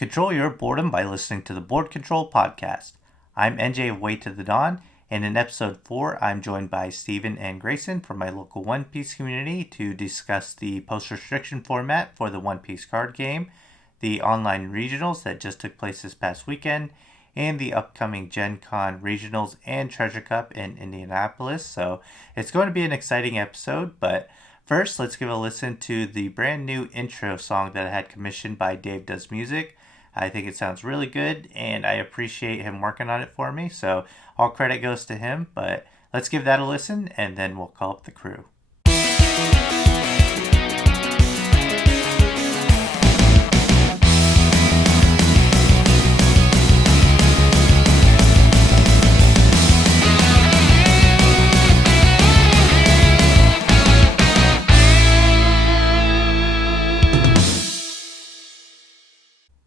Control your boredom by listening to the Board Control Podcast. I'm NJ of Way to the Dawn, and in episode 4, I'm joined by Stephen and Greyson from my local One Piece community to discuss the post-restriction format for the One Piece card game, the online regionals that just took place this past weekend, and the upcoming Gencon regionals and Treasure Cup in Indianapolis. So it's going to be an exciting episode, but first, let's give a listen to the brand new intro song that I had commissioned by Dave Does Music. I think it sounds really good, and I appreciate him working on it for me, so all credit goes to him. But let's give that a listen, and then we'll call up the crew.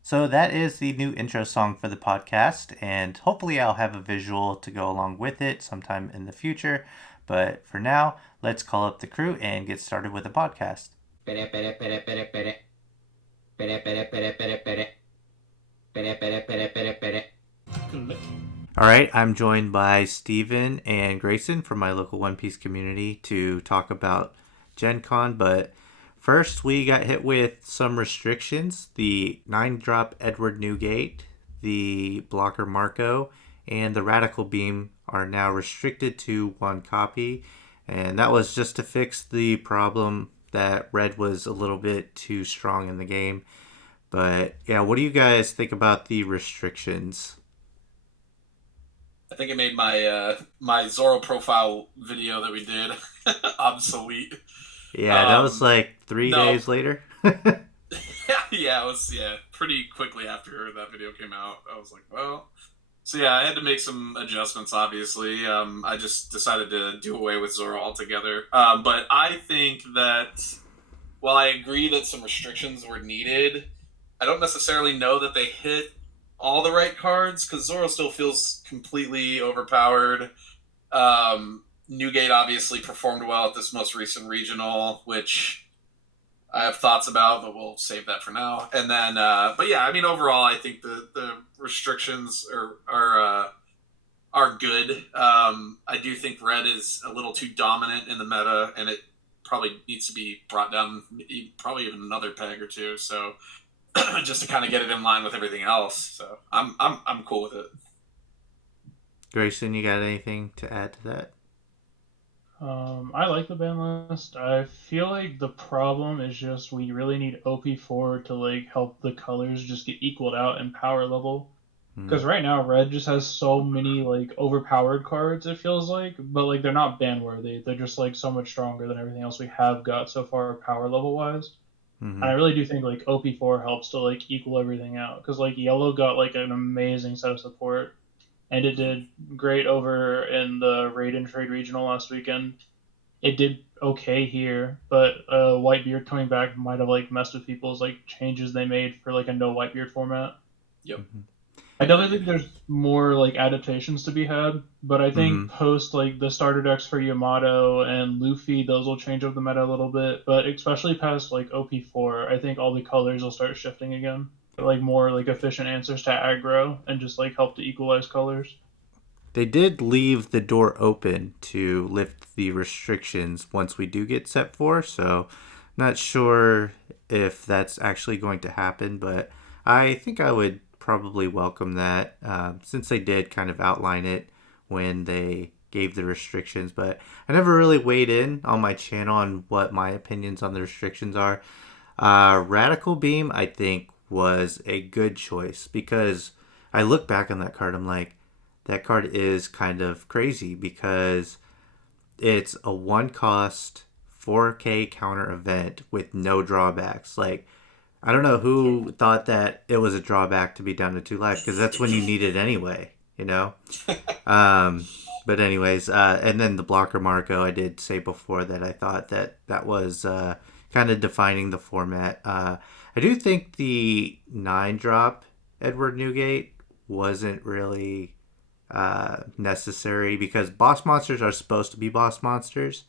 So that is the new intro song for the podcast, and hopefully I'll have a visual to go along with it sometime in the future. But for now, let's call up the crew and get started with the podcast. All right, I'm joined by Stephen and Greyson from my local One Piece community to talk about Gencon, but first, we got hit with some restrictions. The 9-drop Edward Newgate, the Blocker Marco, and the Radical Beam are now restricted to 1 copy. And that was just to fix the problem that Red was a little bit too strong in the game. But yeah, what do you guys think about the restrictions? I think it made my Zoro profile video that we did obsolete. Yeah, that was like 3 days later. Yeah, it was pretty quickly after that video came out. I was like, well, so yeah, I had to make some adjustments. Obviously, I just decided to do away with Zoro altogether. But I think that while I agree that some restrictions were needed, I don't necessarily know that they hit all the right cards because Zoro still feels completely overpowered. Newgate obviously performed well at this most recent regional, which I have thoughts about, but we'll save that for now. And then, but yeah, I mean, overall, I think the restrictions are good. I do think Red is a little too dominant in the meta, and it probably needs to be brought down, probably even another peg or two. So just to kind of get it in line with everything else. So I'm cool with it. Grayson, you got anything to add to that? I like the ban list. I feel like the problem is just we really need OP4 to help the colors just get equaled out in power level. Because right now Red just has so many overpowered cards. It feels like, but they're not ban worthy. They're just so much stronger than everything else we have got so far power level wise. And I really do think OP4 helps to equal everything out. Because Yellow got an amazing set of support. And it did great over in the Raid and Trade Regional last weekend. It did okay here, but Whitebeard coming back might have messed with people's changes they made for a no Whitebeard format. Yep. I definitely think there's more adaptations to be had, but I think post the starter decks for Yamato and Luffy, those will change up the meta a little bit. But especially past OP4, I think all the colors will start shifting again. More efficient answers to aggro and just help to equalize colors. They did leave the door open to lift the restrictions once we do get set 4, so not sure if that's actually going to happen, but I think I would probably welcome that since they did kind of outline it when they gave the restrictions, but I never really weighed in on my channel on what my opinions on the restrictions are. Radical Beam, I think, was a good choice because I look back on that card, I'm like, that card is kind of crazy because it's a 1-cost 4K counter event with no drawbacks. I don't know who thought that it was a drawback to be down to 2 life because that's when you need it anyway, you know? But anyways, and then the Blocker Marco, I did say before that I thought that was kind of defining the format. I do think the 9-drop Edward Newgate wasn't really necessary because boss monsters are supposed to be boss monsters,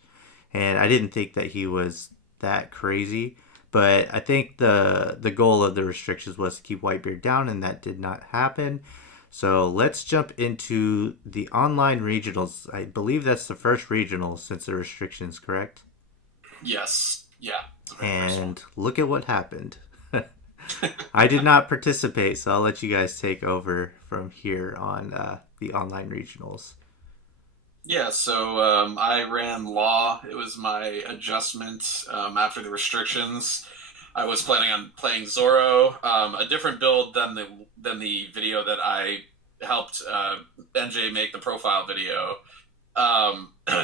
and I didn't think that he was that crazy. but I think the goal of the restrictions was to keep Whitebeard down, and that did not happen. So let's jump into the online regionals. I believe that's the first regional since the restrictions, correct? Yes. Yeah. And look at what happened. I did not participate, so I'll let you guys take over from here on the online regionals. Yeah, so I ran Law. It was my adjustment after the restrictions. I was planning on playing Zoro, a different build than the video that I helped NJ make the profile video.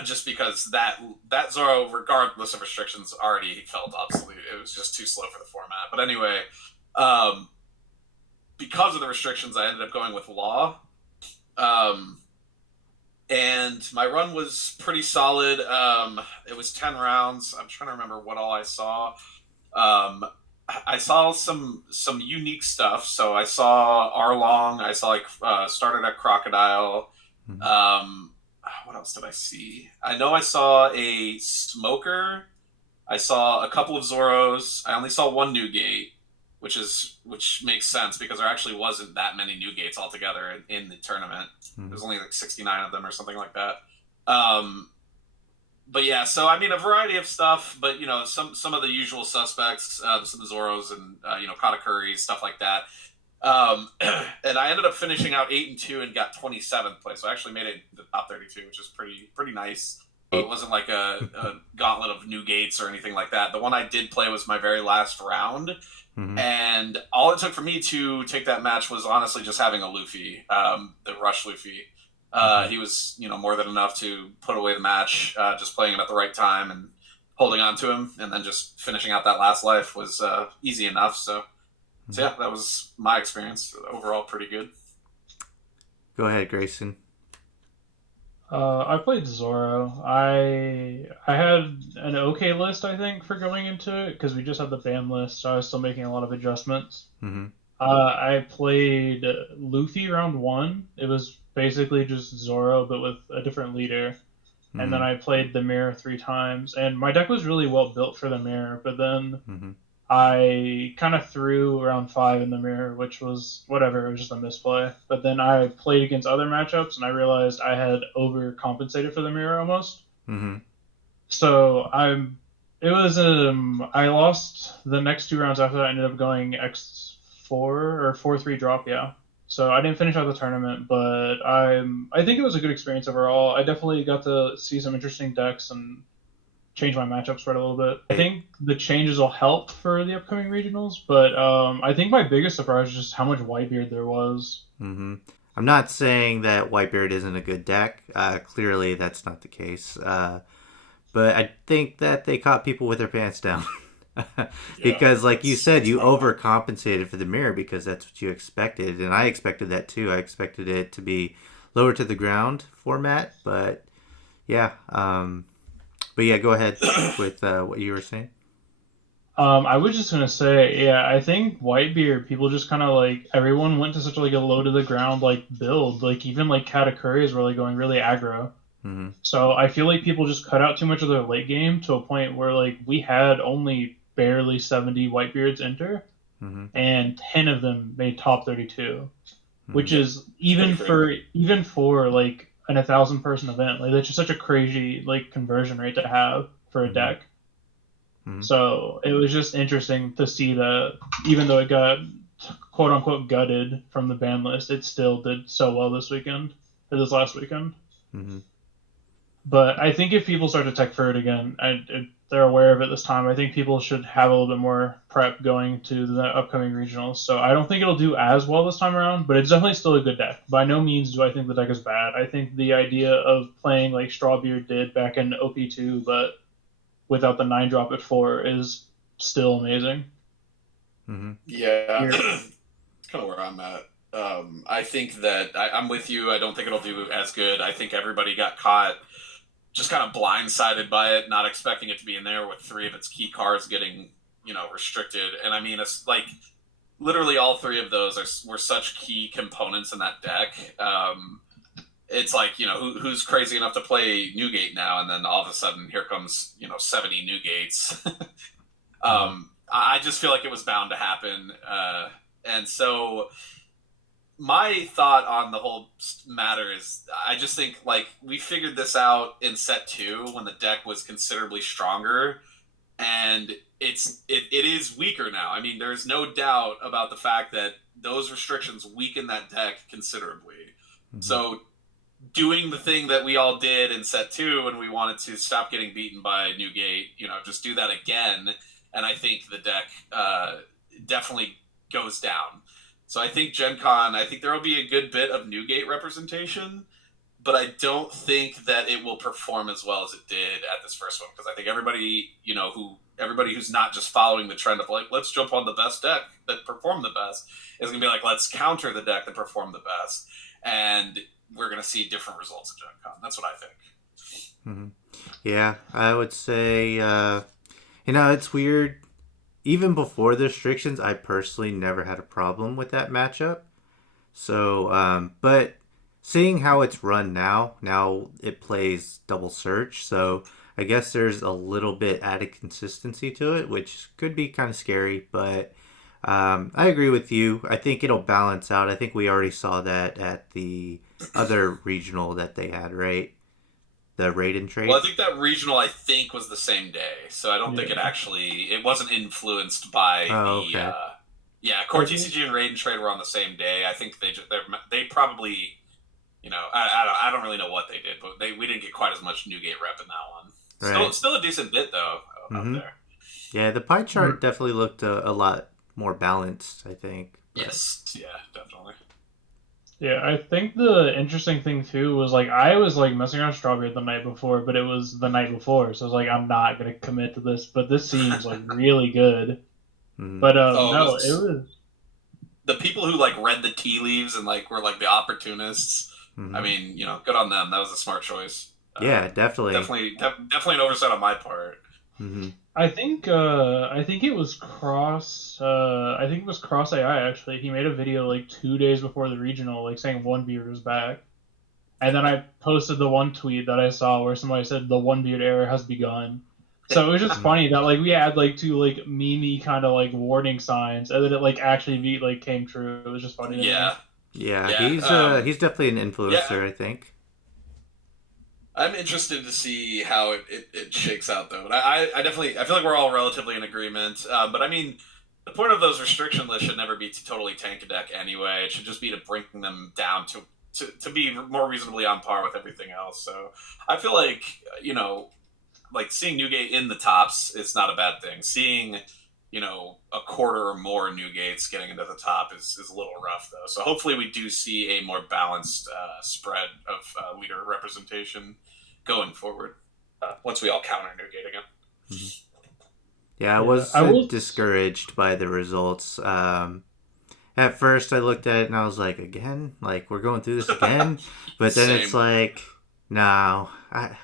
Just because that Zoro, regardless of restrictions, already felt obsolete. It was just too slow for the format. But anyway, um, because of the restrictions, I ended up going with Law. And my run was pretty solid. It was 10 rounds. I'm trying to remember what all I saw. Um, I saw some unique stuff. So I saw Arlong. I saw started at Crocodile. Mm-hmm. What else did I see? I know I saw a Smoker. I saw a couple of Zoros. I only saw one Newgate, which makes sense because there actually wasn't that many Newgates altogether in the tournament. There's only like 69 of them or something like that. But yeah, so I mean a variety of stuff, but some of the usual suspects, some Zoros and Katakuri, stuff like that. And I ended up finishing out 8-2 and got 27th place. So I actually made it the top 32, which is pretty nice. It wasn't like a gauntlet of new gates or anything like that. The one I did play was my very last round. Mm-hmm. And all it took for me to take that match was honestly just having a Luffy, the Rush Luffy. He was, more than enough to put away the match, just playing it at the right time and holding on to him. And then just finishing out that last life was easy enough. So yeah, that was my experience. Overall, pretty good. Go ahead, Grayson. I played Zoro. I had an okay list, I think, for going into it because we just had the ban list. So I was still making a lot of adjustments. Mm-hmm. I played Luffy round one. It was basically just Zoro, but with a different leader. Mm-hmm. And then I played the mirror 3 times, and my deck was really well built for the mirror. But then I kind of threw around 5 in the mirror, which was whatever. It was just a misplay. But then I played against other matchups, and I realized I had overcompensated for the mirror almost. Mm-hmm. So I lost the next 2 rounds after that. I ended up going X4 or 4-3 drop, yeah. So I didn't finish out the tournament, but I think it was a good experience overall. I definitely got to see some interesting decks and change my matchup spread a little bit. I think the changes will help for the upcoming regionals, but I think my biggest surprise is just how much Whitebeard there was. Mm-hmm. I'm not saying that Whitebeard isn't a good deck. Clearly, that's not the case. But I think that they caught people with their pants down. Because, like you said, you overcompensated for the mirror because that's what you expected. And I expected that too. I expected it to be lower to the ground format. But yeah. But yeah, go ahead with what you were saying. I was just gonna say, yeah, I think Whitebeard, people just kind of everyone went to such a low to the ground build, even Katakuri is really going really aggro. Mm-hmm. So I feel like people just cut out too much of their late game to a point where we had only barely 70 Whitebeards enter, and 10 of them made top 32, which is even for an 1,000-person event, that's just such a crazy conversion rate to have for a deck. So it was just interesting to see that even though it got quote unquote gutted from the ban list, it still did so well this last weekend. But I think if people start to tech for it again, they're aware of it this time. I think people should have a little bit more prep going to the upcoming regionals. So I don't think it'll do as well this time around, but it's definitely still a good deck. By no means do I think the deck is bad. I think the idea of playing like Strawbeard did back in OP2, but without the 9-drop at 4 is still amazing. Yeah, it's kind of where I'm at. I think that I'm with you. I don't think it'll do as good. I think everybody got caught just kind of blindsided by it, not expecting it to be in there with 3 of its key cards getting, restricted. And I mean, it's literally all 3 of those were such key components in that deck. It's who's crazy enough to play Newgate now, and then all of a sudden here comes 70 Newgates. I just feel like it was bound to happen. And so my thought on the whole matter is I just think like we figured this out in set 2 when the deck was considerably stronger, and it is weaker now. I mean, there's no doubt about the fact that those restrictions weaken that deck considerably. Mm-hmm. So doing the thing that we all did in set 2 when we wanted to stop getting beaten by Newgate, just do that again, and I think the deck definitely goes down. So I think Gencon, I think there will be a good bit of Newgate representation, but I don't think that it will perform as well as it did at this first one, because I think everybody, everybody who's not just following the trend of like, let's jump on the best deck that performed the best, is going to be like, let's counter the deck that performed the best. And we're going to see different results at Gen Con. That's what I think. Mm-hmm. Yeah, I would say, it's weird. Even before the restrictions, I personally never had a problem with that matchup. So, but seeing how it's run now it plays double search. So I guess there's a little bit added consistency to it, which could be kind of scary. But I agree with you. I think it'll balance out. I think we already saw that at the other regional that they had, right? The raid and trade. Well, I think that regional was the same day, so I don't think it wasn't influenced by okay. Core TCG and raid and trade were on the same day. I think they probably, I don't really know what they did, but we didn't get quite as much Newgate rep in that one. Still a decent bit though out there. Yeah, the pie chart definitely looked a lot more balanced, I think. But... Yes, yeah, definitely. Yeah, I think the interesting thing too was like I was like messing around Strawberry the night before, but it was the night before, so I was like, I'm not gonna commit to this, but this seems like really good. But it was the people who like read the tea leaves and like were like the opportunists. I mean, good on them. That was a smart choice. Yeah, definitely an oversight on my part. I think it was Cross. I think it was Cross AI actually. He made a video like 2 days before the regional, like saying One Beard was back, and then I posted the one tweet that I saw where somebody said the One Beard era has begun. So it was just funny that like we had like 2 like meme kind of like warning signs, and then it like actually came true. It was just funny. Yeah. He's definitely an influencer, I think. I'm interested to see how it shakes out, though. But I feel like we're all relatively in agreement. But I mean, the point of those restriction lists should never be to totally tank a deck anyway. It should just be to bring them down to be more reasonably on par with everything else. So I feel like, like seeing Newgate in the tops is not a bad thing. Seeing, a quarter or more Newgates getting into the top is a little rough, though. So hopefully we do see a more balanced spread of leader representation going forward once we all counter Newgate again. Yeah, I was discouraged by the results. At first, I looked at it and I was like, again? Like, we're going through this again? But then it's like, no,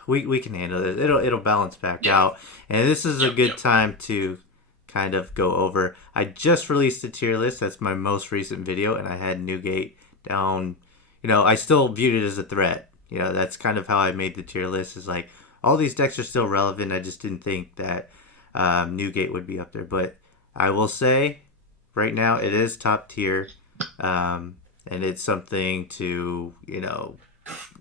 we can handle it. It'll balance back out. And this is a good time to kind of go over. I just released a tier list. That's my most recent video, and I had Newgate down. I still viewed it as a threat. That's kind of how I made the tier list, is like, all these decks are still relevant. I just didn't think that Newgate would be up there. But I will say, right now, it is top tier. And it's something to,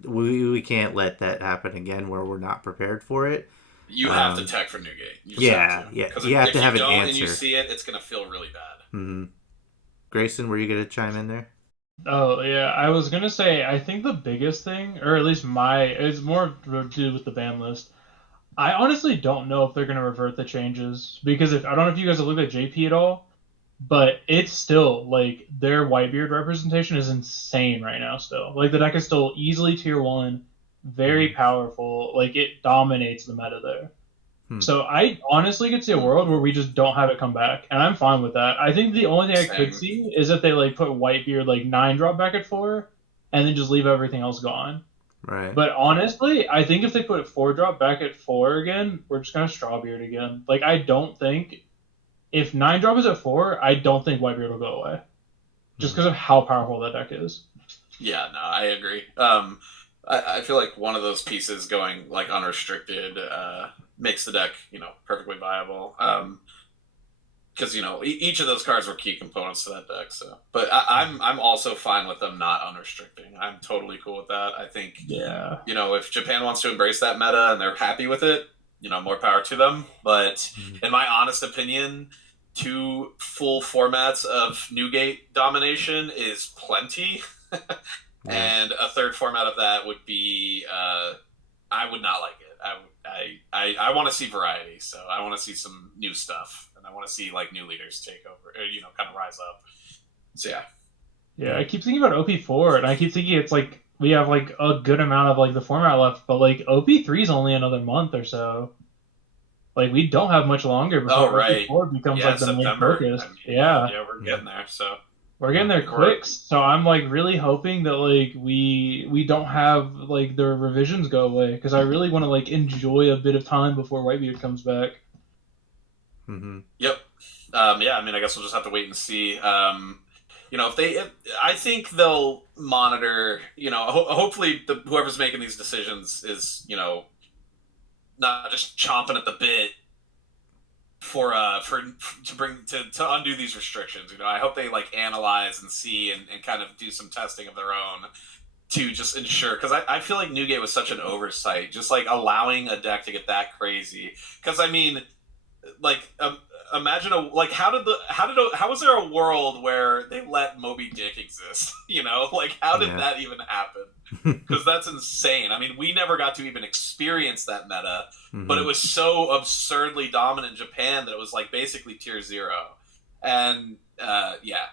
we can't let that happen again where we're not prepared for it. You have to tech for Newgate. You have to have an answer. And you see it, it's going to feel really bad. Grayson, were you going to chime in there? Oh, yeah. I was going to say, I think the biggest thing, or at least it's more to do with the ban list. I honestly don't know if they're going to revert the changes, because I don't know if you guys have looked at JP at all, but it's still, like, their Whitebeard representation is insane right now still. Like, the deck is still easily tier 1, very powerful. Like, it dominates the meta there. So I honestly could see a world where we just don't have it come back, and I'm fine with that. I think the only thing I could see is if they, like, put Whitebeard, like, 9-drop back at 4, and then just leave everything else gone. Right. But honestly, I think if they put 4-drop back at 4 again, we're just going to Strawbeard again. Like, I don't think... If 9-drop is at 4, I don't think Whitebeard will go away. Just because of how powerful that deck is. Yeah, no, I agree. I feel like one of those pieces going, like, unrestricted makes the deck, perfectly viable. because each of those cards were key components to that deck. So, but I'm also fine with them not unrestricting. I'm totally cool with that. I think if Japan wants to embrace that meta and they're happy with it, more power to them. But in my honest opinion, 2 full formats of Newgate domination is plenty. And a third format of that would be I would not like it. I want to see variety, so I want to see some new stuff, and I want to see like new leaders take over, or, kind of rise up. So yeah. I keep thinking about OP4, and I keep thinking it's like we have like a good amount of like the format left, but like OP3 is only another month or so. Like we don't have much longer before OP4 becomes like the September. main focus. We're getting there. So we're getting there quick. So I'm like really hoping that like we don't have like the revisions go away, because I really want to like enjoy a bit of time before Whitebeard comes back. Yep. Yeah. I mean, I guess we'll just have to wait and see. I think they'll monitor. Hopefully, whoever's making these decisions is not just chomping at the bit to undo these restrictions. I hope they like analyze and see and kind of do some testing of their own to just ensure, because I feel like Newgate was such an oversight, just like allowing a deck to get that crazy. Because I mean, like imagine how was there a world where they let Moby Dick exist? Like how did that even happen? Because that's insane. I mean, we never got to even experience that meta, but it was so absurdly dominant in Japan that it was like basically tier 0. And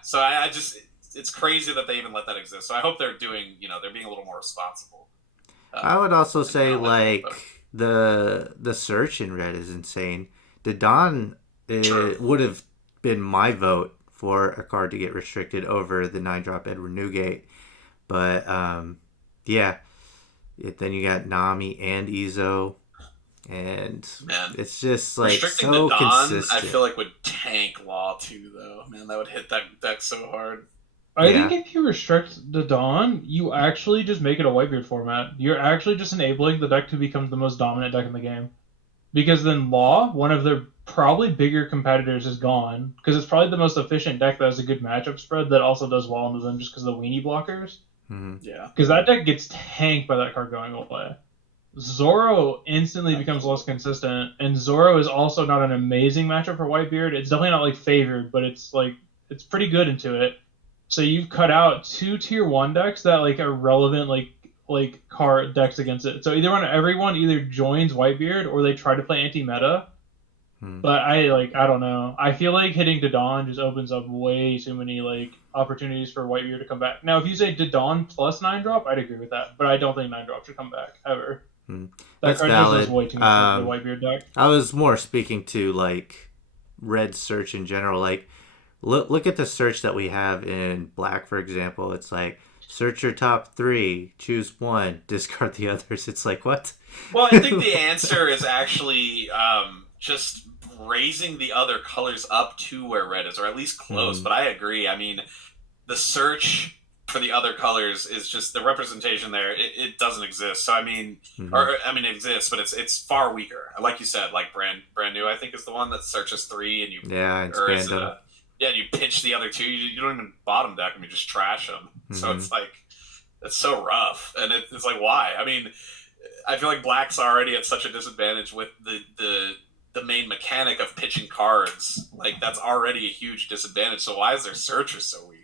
so I just, it's crazy that they even let that exist. So I hope they're doing, they're being a little more responsible. I would also say like the search in red is insane. The Dawn would have been my vote for a card to get restricted over the 9-drop Edward Newgate, but then you got Nami and Izo, and it's just like restricting so the Dawn, consistent. I feel like would tank Law too, though. Man, that would hit that deck so hard. I think if you restrict the Dawn, you actually just make it a Whitebeard format. You're actually just enabling the deck to become the most dominant deck in the game. Because then Law, one of their probably bigger competitors, is gone. Because it's probably the most efficient deck that has a good matchup spread that also does well into them just because of the weenie blockers. Yeah. Because that deck gets tanked by that card going away. Zoro instantly becomes less consistent, and Zoro is also not an amazing matchup for Whitebeard. It's definitely not like favored, but it's pretty good into it. So you've cut out 2 tier 1 decks that like are relevant like card decks against it. So everyone either joins Whitebeard or they try to play anti-meta. But I don't know. I feel like hitting Dawn just opens up way too many like opportunities for Whitebeard to come back. Now, if you say Dawn plus 9-drop, I'd agree with that. But I don't think 9-drop should come back ever. That's valid. Just does way too much for the Whitebeard deck. I was more speaking to like red search in general. Like look at the search that we have in black, for example. It's like search your top 3, choose 1, discard the others. It's like what? Well, I think the answer is actually just raising the other colors up to where red is, or at least close. But I agree. I mean, the search for the other colors is just the representation there. It doesn't exist. So I mean, it exists, but it's far weaker. Like you said, like brand new, I think is the one that searches 3 and you expand them. And you pitch the other 2. You don't even bottom deck them. You just trash them. So it's like it's so rough, and it's like why? I mean, I feel like black's already at such a disadvantage with the main mechanic of pitching cards. Like that's already a huge disadvantage. So why is their searcher so weak?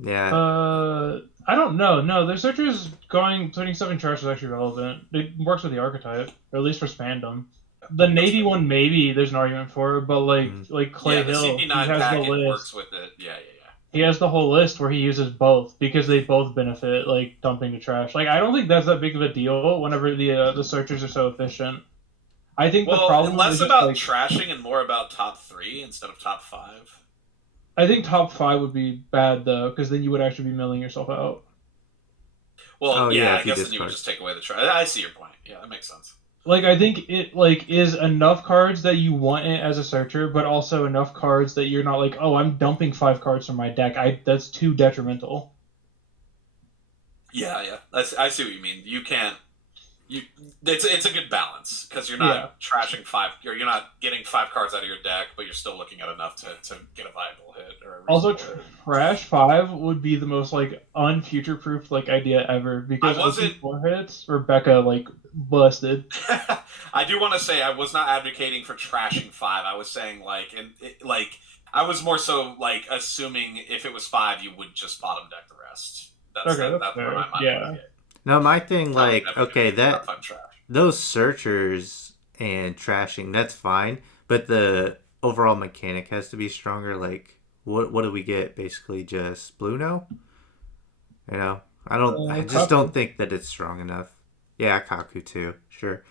Yeah. I don't know. No, their searchers putting stuff in trash is actually relevant. It works with the archetype, or at least for Spandom. The Navy one, maybe there's an argument for it, but like Clay Hill, the CP9 he has packet the list. Works with it. Yeah. He has the whole list where he uses both because they both benefit like dumping to trash. Like I don't think that's that big of a deal whenever the searchers are so efficient. I think the problem less is about trashing and more about top 3 instead of top 5. I think top 5 would be bad though, because then you would actually be milling yourself out. Well, I guess then you would just take away the trash. I see your point. Yeah, that makes sense. Like I think it is enough cards that you want it as a searcher, but also enough cards that you're not like, oh, I'm dumping 5 cards from my deck. That's too detrimental. Yeah. I see what you mean. You can't it's a good balance because you're not trashing you're not getting 5 cards out of your deck, but you're still looking at enough to get a viable hit or a Also, hit. trash 5 would be the most like unfuture-proof like idea ever because OP4 hits Rebecca like busted. I do want to say I was not advocating for trashing 5. I was saying I was more so like assuming if it was 5, you would just bottom deck the rest. That's fair. where my mind was. No, my thing those searchers and trashing, that's fine, but the overall mechanic has to be stronger. Like, what do we get? Basically, just Blue No. I just don't think that it's strong enough. Yeah, Kaku too, sure,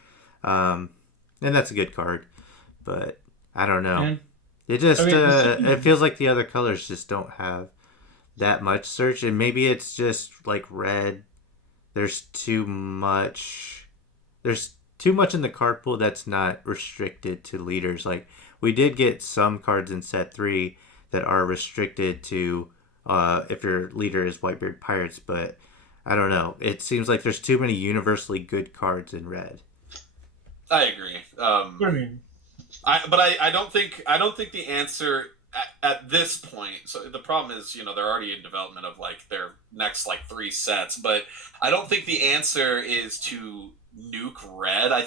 and that's a good card, but I don't know. It feels like the other colors just don't have that much search, and maybe it's just like red. There's too much. There's too much in the card pool that's not restricted to leaders. Like, we did get some cards in set 3 that are restricted to if your leader is Whitebeard Pirates, but I don't know. It seems like there's too many universally good cards in red. I agree. I don't think the answer at this point. So the problem is, they're already in development of like their next like 3 sets, but I don't think the answer is to nuke red. I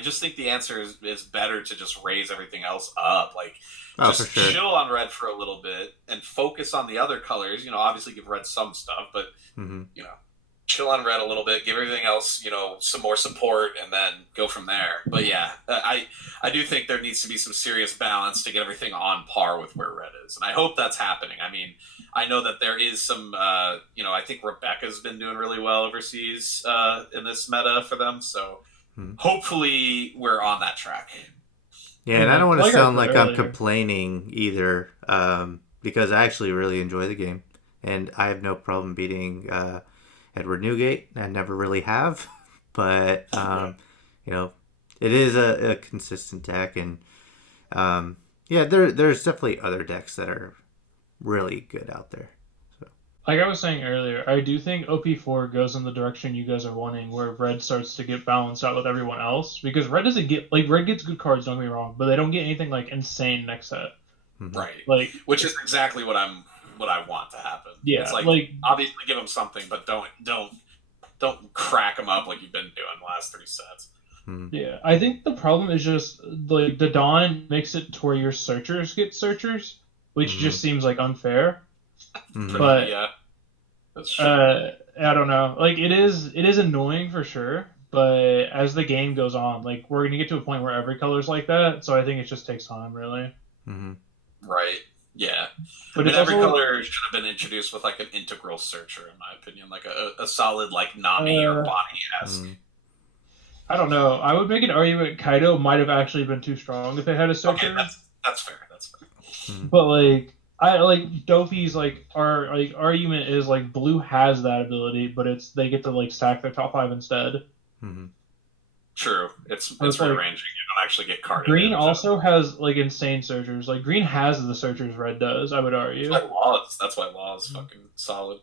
just think the answer is better to just raise everything else up. Like, just chill on red for a little bit and focus on the other colors. Obviously give red some stuff, but chill on red a little bit, give everything else, some more support, and then go from there. But yeah, I do think there needs to be some serious balance to get everything on par with where red is, and I hope that's happening. I mean, I know that there is some, I think Rebecca's been doing really well overseas in this meta for them, so hopefully we're on that track. Yeah, and I don't want to sound like I'm complaining either, because I actually really enjoy the game, and I have no problem beating Edward Newgate. I never really have, but it is a consistent deck, and there's definitely other decks that are really good out there. So, like I was saying earlier, I do think OP4 goes in the direction you guys are wanting, where red starts to get balanced out with everyone else, because red doesn't get red gets good cards, don't get me wrong, but they don't get anything like insane next set. Right. Like, which is exactly what I want to happen. Yeah, it's like obviously give them something, but don't crack them up like you've been doing the last 3 sets. Yeah, I think the problem is just like the Dawn makes it to where your searchers get searchers, which just seems like unfair. But yeah, that's true. I don't know. Like, it is annoying for sure, but as the game goes on, like, we're gonna get to a point where every color's like that. So I think it just takes time, really. Right. Yeah, but every color should have been introduced with like an integral searcher, in my opinion, like a solid like Nami or Bonnie-esque. I don't know. I would make an argument Kaido might have actually been too strong if they had a searcher. Okay, that's fair. But like, I like Dofi's our argument is like blue has that ability, but they get to like stack their top 5 instead. True. It's rearranging. You don't actually get carded. Green also has like insane searchers. Like, green has the searchers red does, I would argue. That's why Law is fucking solid.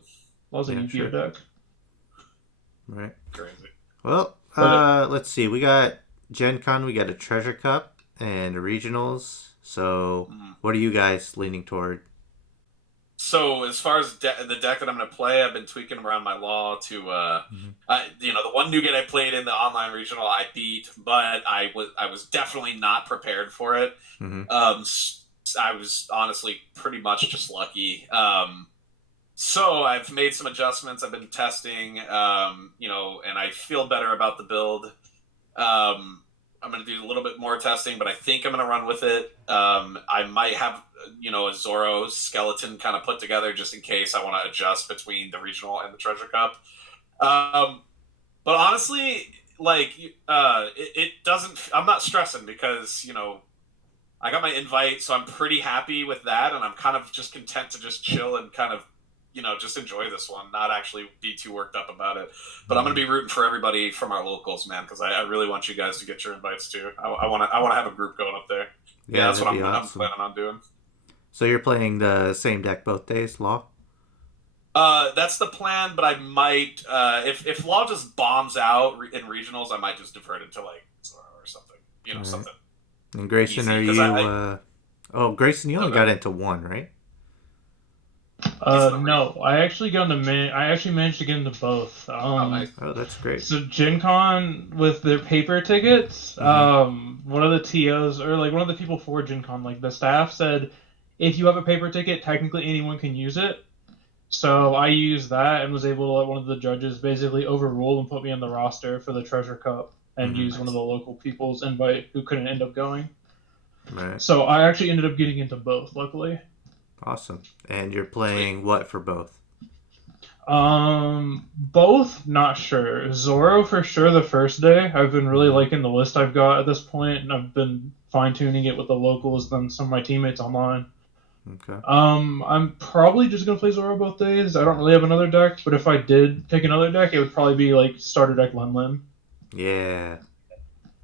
Law's a UPO deck. Right. Crazy. Well, let's see. We got Gencon, we got a Treasure Cup, and regionals. So, what are you guys leaning toward? So, as far as the deck that I'm going to play, I've been tweaking around my Law to, the one Newgate I played in the online regional I beat, but I was definitely not prepared for it. I was honestly pretty much just lucky. So I've made some adjustments. I've been testing, and I feel better about the build. I'm going to do a little bit more testing, but I think I'm going to run with it. I might have, a Zoro skeleton kind of put together just in case I want to adjust between the regional and the Treasure Cup. But honestly, like, it doesn't, I'm not stressing because, I got my invite, so I'm pretty happy with that. And I'm kind of just content to just chill and kind of, just enjoy this one, not actually be too worked up about it. But I'm going to be rooting for everybody from our locals, man, because I really want you guys to get your invites too. I want to have a group going up there. Yeah, that's what I'm planning on doing. So you're playing the same deck both days, Law? That's the plan, but I might if Law just bombs out in regionals, I might just divert it to like Zoro or something. All right. Something And Grayson, easy are because you? Oh, Grayson, you only okay. got into one, right? He's in the No, I actually I actually managed to get into both. oh nice. Oh, that's great. So Gencon with their paper tickets, Mm-hmm. one of the TOs or like one of the people for Gencon, like the staff said, if you have a paper ticket, technically anyone can use it. So I used that and was able to let one of the judges basically overrule and put me on the roster for the Treasure Cup and Mm-hmm. use one of Nice. the local people's invite who couldn't end up going. Right. So I actually ended up getting into both, luckily. Awesome. And you're Sweet. playing what for both? Both not sure. Zoro for sure the first day. I've been really Mm-hmm. liking the list I've got at this point, and I've been fine tuning it with the locals than some of my teammates online. Okay. I'm probably just gonna play Zoro both days. I don't really have another deck, but if I did pick another deck, it would probably be like starter deck Lin Lin. Yeah.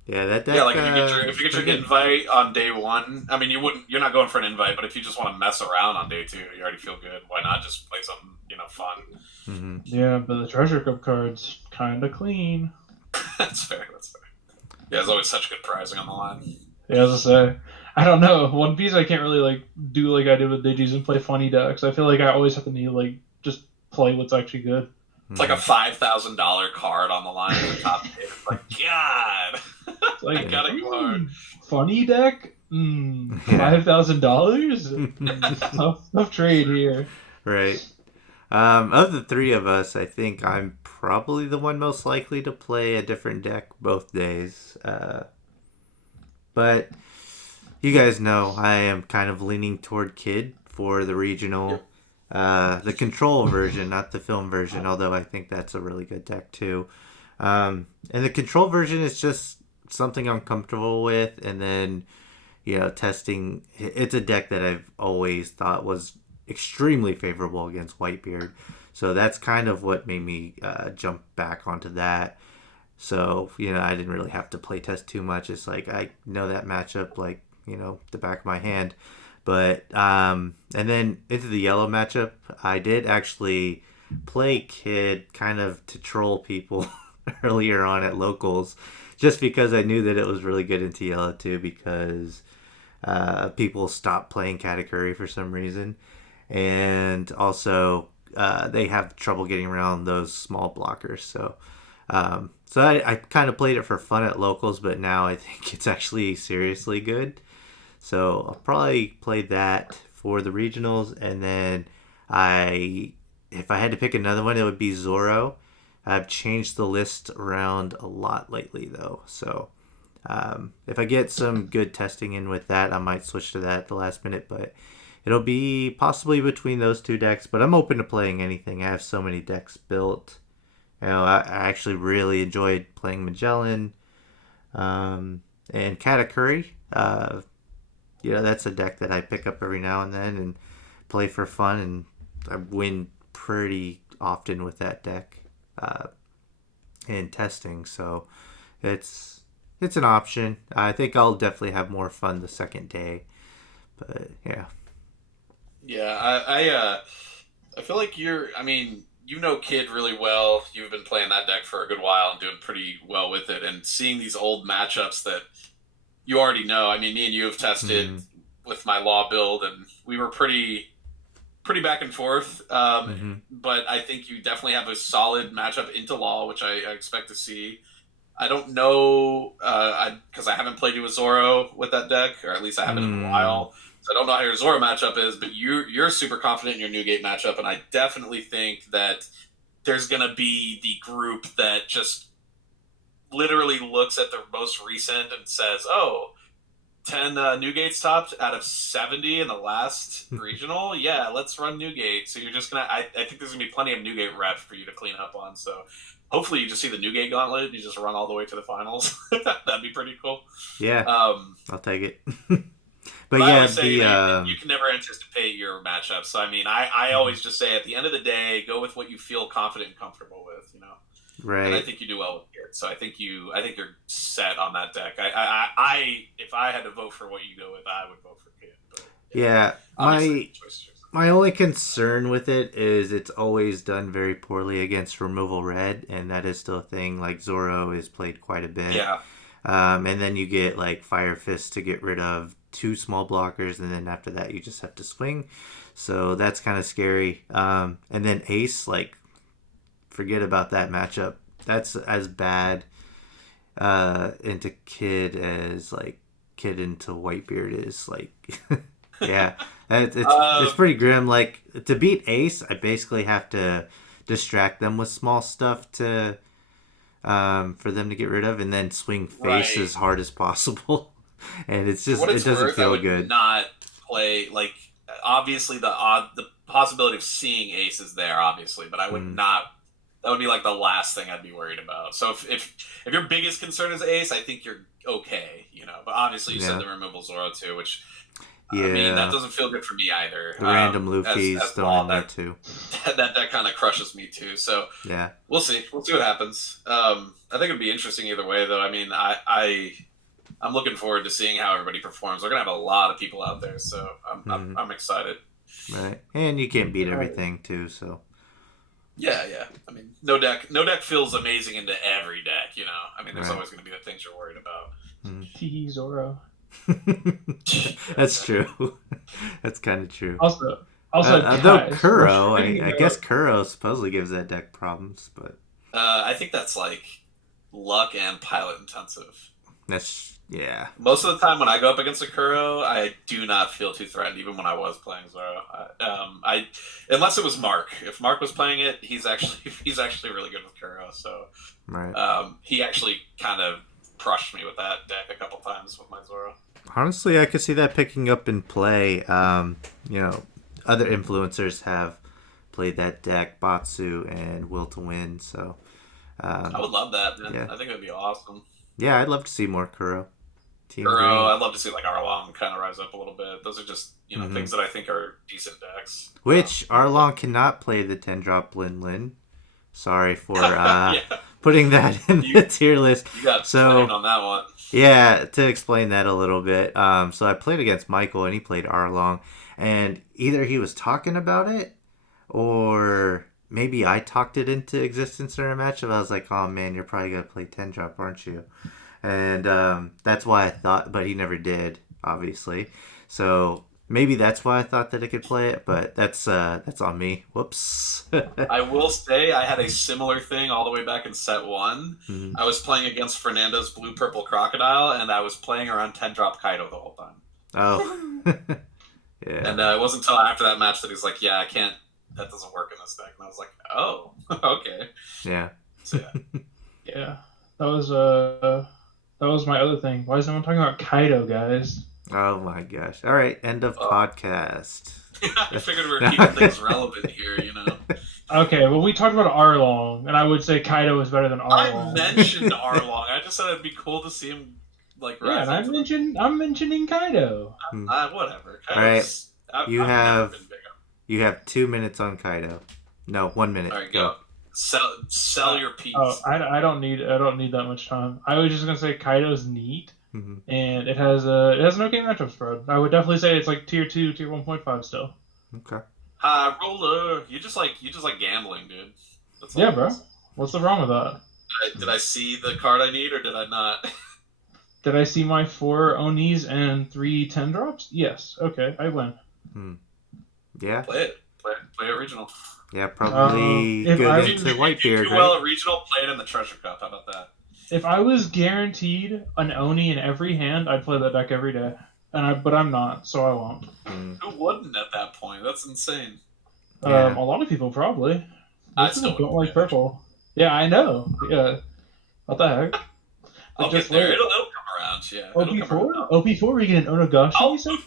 Yeah, that Yeah, deck like if is you get pretty your good. invite on day one, I mean you're not going for an invite, but if you just want to mess around on day two, you already feel good. Why not just play something fun? Mm-hmm. Yeah, but the treasure cup cards kinda clean. That's fair. That's fair. Yeah, there's always such good prizing on the line. Yeah, as I say, I don't know. One Piece I can't really like do like I did with Digis and play funny decks. I feel like I always have to need like just play what's actually good. It's like a Mm-hmm. $5,000 card on the line for top eight. It's like God, It's I like, Yeah. gotta go hard. funny deck? Yeah. $5,000? Tough trade here. Right. Of the three of us, I think I'm probably the one most likely to play a different deck both days. But you guys know I am kind of leaning toward Kid for the regional. Yep. The control version, not the film version, although I think that's a really good deck too. And the control version is just something I'm comfortable with, and then testing. It's a deck that I've always thought was extremely favorable against Whitebeard, so that's kind of what made me jump back onto that. So I didn't really have to play test too much. It's like I know that matchup like the back of my hand. But and then into the yellow matchup, I did actually play Kid kind of to troll people earlier on at locals, just because I knew that it was really good into yellow too, because people stopped playing Katakuri for some reason, and also they have trouble getting around those small blockers. So I kind of played it for fun at locals, but now I think it's actually seriously good. So I'll probably play that for the regionals, and then if I had to pick another one, it would be Zoro. I've changed the list around a lot lately, though. So if I get some good testing in with that, I might switch to that at the last minute. But it'll be possibly between those two decks. But I'm open to playing anything. I have so many decks built. I actually really enjoyed playing Magellan and Katakuri. That's a deck that I pick up every now and then and play for fun, and I win pretty often with that deck in testing. So it's an option. I think I'll definitely have more fun the second day. But yeah. Yeah, I feel like I mean, Kid really well. You've been playing that deck for a good while and doing pretty well with it. And seeing these old matchups that you already know. I mean, me and you have tested Mm-hmm. with my law build, and we were pretty back and forth. Mm-hmm. But I think you definitely have a solid matchup into law, which I expect to see. I don't know, because I haven't played you with Zoro with that deck, or at least I haven't in a Mm. while. So I don't know how your Zoro matchup is, but you're super confident in your Newgate matchup, and I definitely think that there's gonna be the group that just literally looks at the most recent and says, "Oh, 10 Newgates topped out of 70 in the last regional. Yeah, let's run Newgate." So you're just gonna. I think there's gonna be plenty of Newgate rep for you to clean up on. So hopefully you just see the Newgate gauntlet and you just run all the way to the finals. That'd be pretty cool. Yeah, Um, I'll take it. But but I yeah, always say, the you can never anticipate your matchup. So I mean, I always just say at the end of the day, go with what you feel confident and comfortable with. And I right. think you do well with it. So I think you're set on that deck. If I had to vote for what you go with, I would vote for Kid. But yeah, Yeah, obviously my choices. My only concern with it is it's always done very poorly against removal red, and that is still a thing. Like Zoro is played quite a bit. Yeah. And then you get like Fire Fist to get rid of 2 small blockers, and then after that you just have to swing. So that's kind of scary. And then Ace, like, forget about that matchup. That's as bad into Kid as like Kid into Whitebeard is. Like, yeah, it's pretty grim. Like, to beat Ace, I basically have to distract them with small stuff to for them to get rid of, and then swing face as hard as possible. And it's just it doesn't feel good. Not play like obviously the possibility of seeing Ace is there, obviously, but I would not. That would be like the last thing I'd be worried about. So if your biggest concern is Ace, I think you're okay, you know. But obviously you said the removal Zoro too, which I mean that doesn't feel good for me either. The random Luffy's still in there too. That kind of crushes me too. So yeah, we'll see. We'll see what happens. I think it'd be interesting either way, though. I mean, I'm looking forward to seeing how everybody performs. We're gonna have a lot of people out there, so I'm excited. Right, and you can't beat everything too, so. Yeah. I mean, no deck feels amazing into every deck, you know. I mean, there's always going to be the things you're worried about. Tee Zoro. That's true. That's kind of true. Also, though Kuro, I guess Kuro supposedly gives that deck problems, but I think that's like luck and pilot intensive. Yeah. Most of the time when I go up against a Kuro, I do not feel too threatened, even when I was playing Zoro. Unless it was Mark. If Mark was playing it, he's actually really good with Kuro. So he actually kind of crushed me with that deck a couple times with my Zoro. Honestly, I could see that picking up in play. You know, other influencers have played that deck, Batsu and Will to Win. So I would love that, man. Yeah. I think it would be awesome. Yeah, I'd love to see more Kuro. Kuro, I'd love to see like Arlong kind of rise up a little bit. Those are just things that I think are decent decks. Which Arlong cannot play the 10-drop Lin Lin. Sorry for putting that in the tier list. You got explained on that one. Yeah, to explain that a little bit. So I played against Michael and he played Arlong, and either he was talking about it or maybe I talked it into existence during a matchup. I was like, oh man, you're probably going to play 10-drop, aren't you? And that's why I thought, but he never did, obviously. So maybe that's why I thought that I could play it, but that's on me. Whoops. I will say I had a similar thing all the way back in set 1. Mm-hmm. I was playing against Fernando's Blue-Purple Crocodile, and I was playing around 10-drop Kaido the whole time. Oh. Yeah. And it wasn't until after that match that he was like, yeah, I can't, that doesn't work in this deck. And I was like, oh, okay. Yeah. So, yeah. That was my other thing. Why is no one talking about Kaido, guys? Oh my gosh. All right, end of podcast. I figured we were keeping things relevant here, you know. Okay, well, we talked about Arlong, and I would say Kaido is better than Arlong. I mentioned Arlong. I just said it'd be cool to see him, like, rise. Yeah, and I'm mentioning Kaido. Whatever. All right, you have 2 minutes on Kaido. No, 1 minute. All right, go. Sell your piece. Oh, I don't need that much time. I was just gonna say Kaido's neat, and it has an okay matchup spread. I would definitely say it's like tier 2, tier 1.5 still. Okay. Roller, you just like gambling, dude. That's yeah, bro. What's the wrong with that? Did I see the card I need, or did I not? Did I see my 4 Onis and 3 10-drops? Yes. Okay, I win. Yeah. Play it regional. Yeah, probably good into Whitebeard, right? Well, at regional, play it in the Treasure Cup. How about that? If I was guaranteed an Oni in every hand, I'd play that deck every day. But I'm not, so I won't. Who wouldn't at that point? That's insane. A lot of people probably. I still don't like purple. Yeah, I know. Yeah. What the heck? I'll get there. It'll come around. Yeah. OP4? OP4? We get an Onagashi? Listen,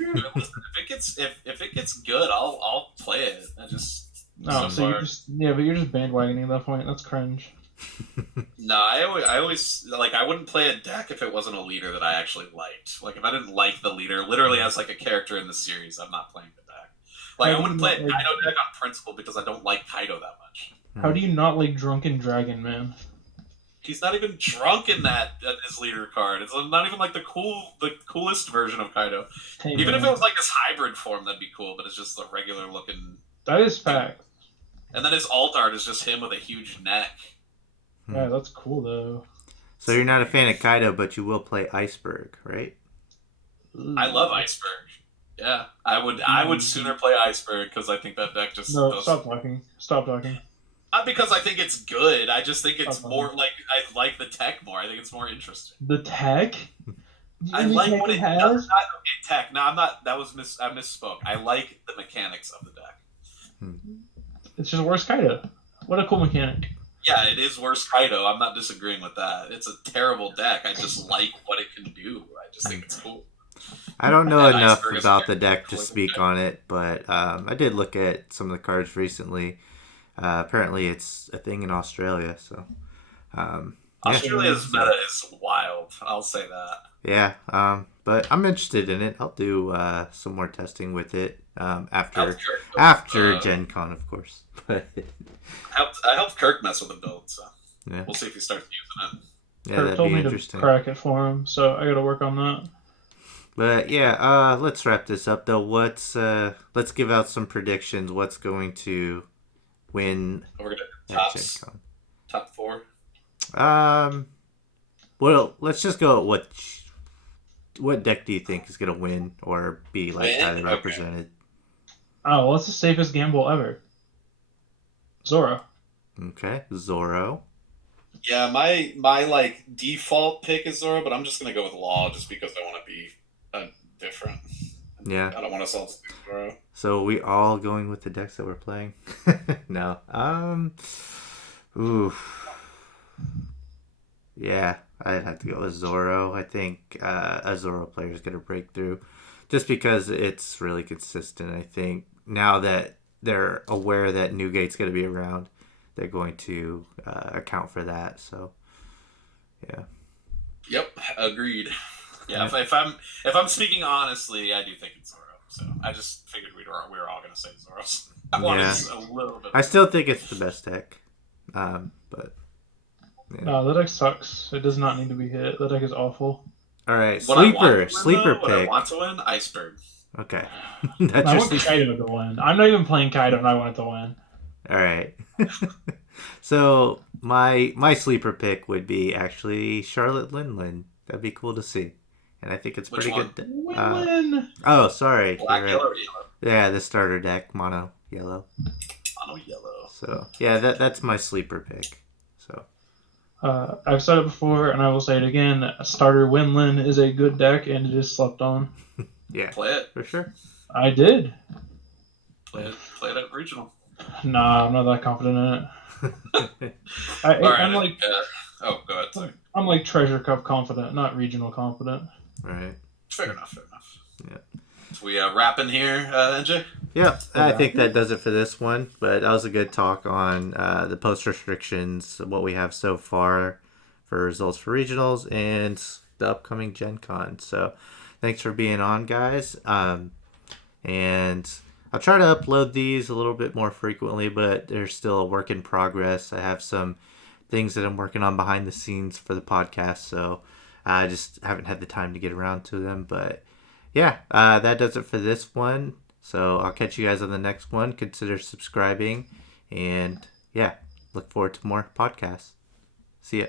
if it gets good, I'll play it. You're just bandwagoning at that point. That's cringe. No, I always like I wouldn't play a deck if it wasn't a leader that I actually liked. Like if I didn't like the leader, literally as like a character in the series, I'm not playing the deck. Like I wouldn't play a Kaido deck on principle because I don't like Kaido that much. How do you not like Drunken Dragon, man? He's not even drunk in his leader card. It's not even like the coolest version of Kaido. Hey, Even if man, it was like his hybrid form, that'd be cool. But it's just a regular looking. that is fact. And then his alt art is just him with a huge neck. Yeah, that's cool though. So you're not a fan of Kaido, but you will play Iceberg, right? I love Iceberg. Yeah, I would sooner play Iceberg because I think that deck just No, does. stop talking. Stop talking. Not because I think it's good. I just think it's Stop more talking. like I like the tech more. I think it's more interesting. The tech. I like what it has. does. Not okay, tech. No, I'm not. That was I misspoke. I like the mechanics of the deck. It's just worse Kaido. What a cool mechanic. Yeah, it is worse Kaido. I'm not disagreeing with that. It's a terrible deck. I just like what it can do. I just think it's cool. I don't know And enough Iceberg is about the a deck to cool speak deck. on it, but I did look at some of the cards recently. Apparently, it's a thing in Australia, so yeah. Australia's meta is wild. I'll say that. Yeah, but I'm interested in it. I'll do some more testing with it after Gencon, of course. But I helped Kirk mess with the build, so yeah, we'll see if he starts using it. yeah, Kirk that'd told be me interesting. to crack it for him, so I got to work on that. But yeah, let's wrap this up though. Let's give out some predictions. What's going to win We're gonna at Gencon? top 4. Well, let's just go at what deck do you think is gonna win or be like highly represented? Oh, what's the safest gamble ever? Zoro. Okay, Zoro. Yeah, my like default pick is Zoro, but I'm just gonna go with Law just because I want to be different. Yeah. I don't want us all to pick Zoro. So are we all going with the decks that we're playing? No. Ooh. Yeah, I'd have to go with Zoro. I think a Zoro player is going to break through just because it's really consistent. I think now that they're aware that Newgate's going to be around, they're going to account for that. So, yeah. Yep, agreed. Yeah, if I'm speaking honestly, I do think it's Zoro. So I just figured we were all going to say Zoro. I wanted a little bit. I still think it's the best deck, but. Yeah. No, that deck sucks. It does not need to be hit. That deck is awful. All right, Sleeper pick. What I want to win, Iceberg. Okay. I want Kaido to win. I'm not even playing Kaido, and I want it to win. All right. So my sleeper pick would be actually Charlotte Linlin. That'd be cool to see, and I think it's Which pretty one? good. Win. Oh, sorry. Black, yellow, or yellow? Yeah, the starter deck, mono yellow. Mono yellow. So yeah, that's my sleeper pick. So. I've said it before, and I will say it again. Starter Winlin is a good deck, and it is slept on. Yeah, play it for sure. I did. Play it at regional. Nah, I'm not that confident in it. I'm like, go ahead. Sorry. I'm like Treasure Cup confident, not regional confident. Right. Fair enough. Yeah. So we wrapping here, NJ? Yep, I think that does it for this one. But that was a good talk on the post restrictions, what we have so far for results for regionals, and the upcoming Gen Con. So thanks for being on, guys. And I'll try to upload these a little bit more frequently, but they're still a work in progress. I have some things that I'm working on behind the scenes for the podcast, so I just haven't had the time to get around to them. But yeah, that does it for this one. So I'll catch you guys on the next one. Consider subscribing. And yeah, look forward to more podcasts. See ya.